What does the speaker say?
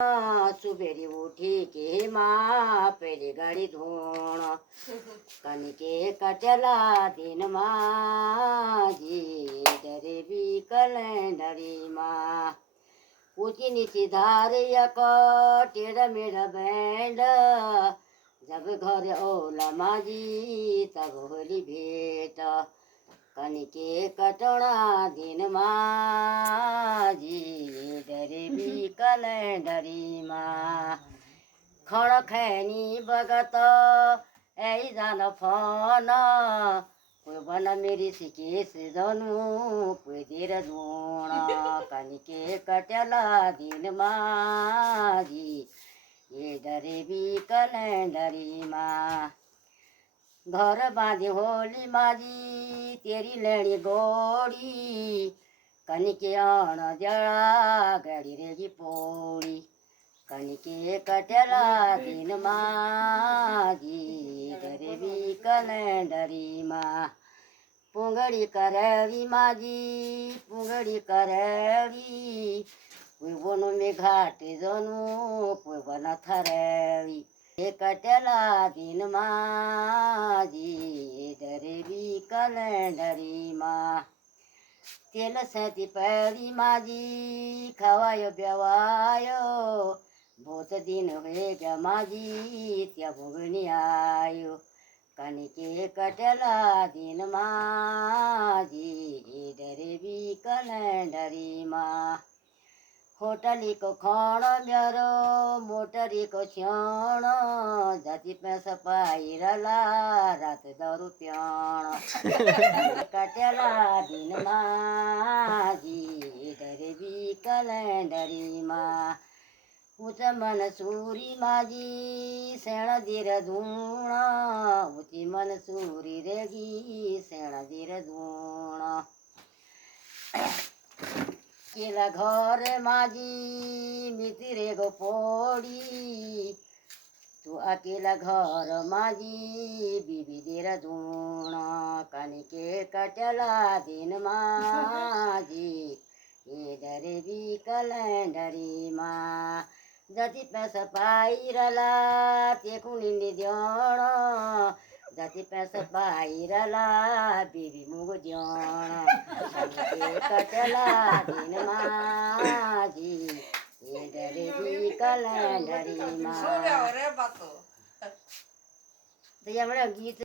सुबेरी उठी के माँ पहली गाड़ी धोण कनके कटला दिन माझी डरे भी कलंडरी माँ ऊंची नीची धार यक टेढ़ा मेढ़ा बैंड जब घर ओला माझी तब होली भेट कनके कटोणा दिन माझी डरे भी कलंडरी माँ खण खैनी बगत ऐ जान फन कोई बन मेरी सिकेश जनु कोई देर धुण कनके कटला दिन माझी ये डरे भी कलंडरी माँ घर बांधी होली माझी तेरी लेणी गोड़ी कनके आण जळा गडी रेगी पोळी कनके कटला दिन माझी डरे भी कलंडरी माँ पुंगडी करवी माझी पुंगडी करवी कोई वनु में घाटे जणू कोई वन थरवी कटला दिन माझी डरे भी कलंडरी माँ तेल सती पैरी माझी खवायो बेवायो बहुत दिन हुए ग माझी त्या भोगणी आयो कनके कटला दिन माझी डरे भी कलंडरी माँ होटली को खाण मेरो मोटरी को छाण जाति पैसा पाइरला रात दारू प्याण कटला दिन माझी डरे भी कलंडरी माँ ऊंच मनसूरी माझी सेण धीर धूण ऊंची मनसूरी रेगी सेण धीर धूण केला घर माझी मिती रे गो पोड़ी तू अकेला घर माझी बीबी देर धूण कनके कटला दिन माझी ये डरे भी कलंडरी माँ जति पैसा पाइरला ते कुनी द्याण जति पैसा पाइरला बीबी मुग द्याण कनके कटला दिन माझी ये डरे भी कलंडरी माँ गीत